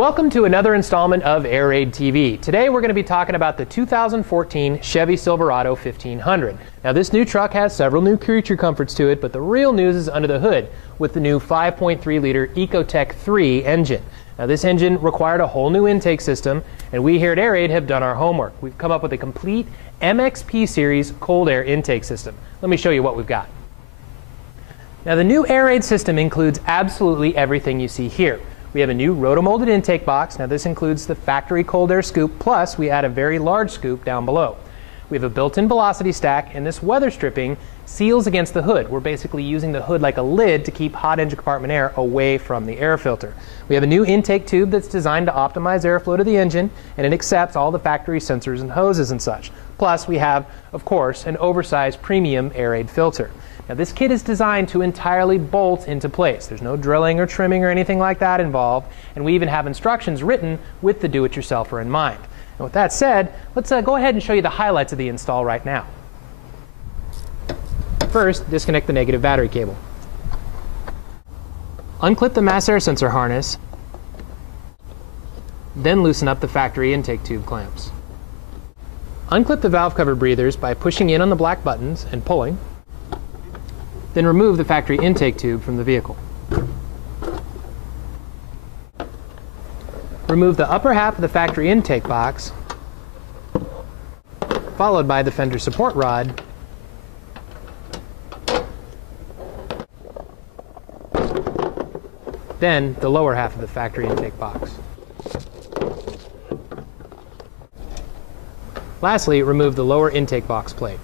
Welcome to another installment of AIRAID TV. Today we're going to be talking about the 2014 Chevy Silverado 1500. Now this new truck has several new creature comforts to it, but the real news is under the hood with the new 5.3-liter Ecotec 3 engine. Now this engine required a whole new intake system, and we here at AIRAID have done our homework. We've come up with a complete MXP series cold air intake system. Let me show you what we've got. Now the new AIRAID system includes absolutely everything you see here. We have a new rotomolded intake box. Now this includes the factory cold air scoop, plus we add a very large scoop down below. We have a built-in velocity stack, and this weather stripping seals against the hood. We're basically using the hood like a lid to keep hot engine compartment air away from the air filter. We have a new intake tube that's designed to optimize airflow to the engine, and it accepts all the factory sensors and hoses and such. Plus we have, of course, an oversized premium AIRAID filter. Now this kit is designed to entirely bolt into place. There's no drilling or trimming or anything like that involved, and we even have instructions written with the do-it-yourselfer in mind. And with that said, let's go ahead and show you the highlights of the install right now. First, disconnect the negative battery cable. Unclip the mass air sensor harness, then loosen up the factory intake tube clamps. Unclip the valve cover breathers by pushing in on the black buttons and pulling. Then remove the factory intake tube from the vehicle. Remove the upper half of the factory intake box, followed by the fender support rod, then the lower half of the factory intake box. Lastly, remove the lower intake box plate.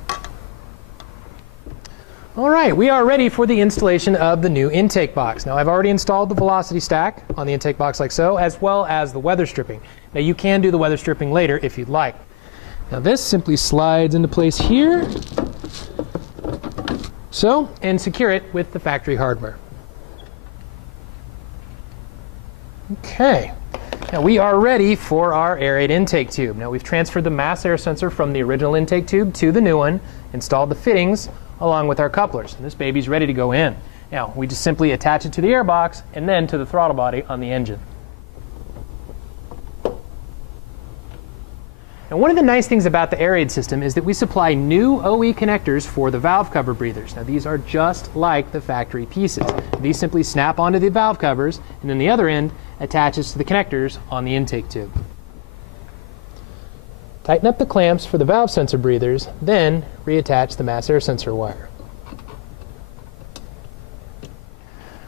All right, we are ready for the installation of the new intake box. Now I've already installed the velocity stack on the intake box like so, as well as the weather stripping. Now you can do the weather stripping later if you'd like. Now this simply slides into place here, so, and secure it with the factory hardware. Okay, now we are ready for our AIRAID intake tube. Now we've transferred the mass air sensor from the original intake tube to the new one, installed the fittings along with our couplers. And this baby's ready to go in. Now, we just simply attach it to the airbox and then to the throttle body on the engine. Now, one of the nice things about the AIRAID system is that we supply new OE connectors for the valve cover breathers. Now, these are just like the factory pieces. These simply snap onto the valve covers, and then the other end attaches to the connectors on the intake tube. Tighten up the clamps for the valve sensor breathers, then reattach the mass air sensor wire.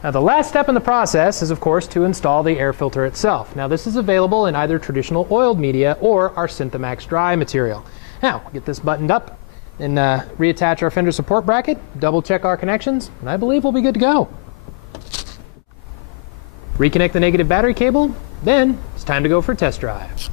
Now the last step in the process is, of course, to install the air filter itself. Now this is available in either traditional oiled media or our Synthemax dry material. Now, get this buttoned up and reattach our fender support bracket, double check our connections, and I believe we'll be good to go. Reconnect the negative battery cable, then it's time to go for a test drive.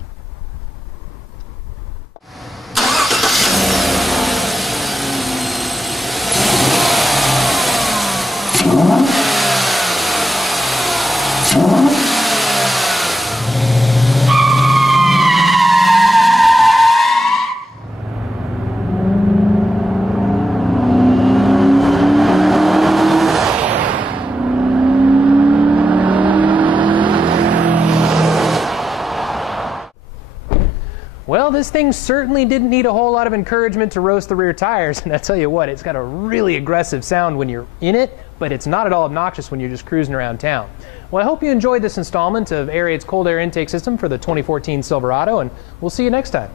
Well, this thing certainly didn't need a whole lot of encouragement to roast the rear tires, and I tell you what, it's got a really aggressive sound when you're in it, but it's not at all obnoxious when you're just cruising around town. Well, I hope you enjoyed this installment of AIRAID's cold air intake system for the 2014 Silverado, and we'll see you next time.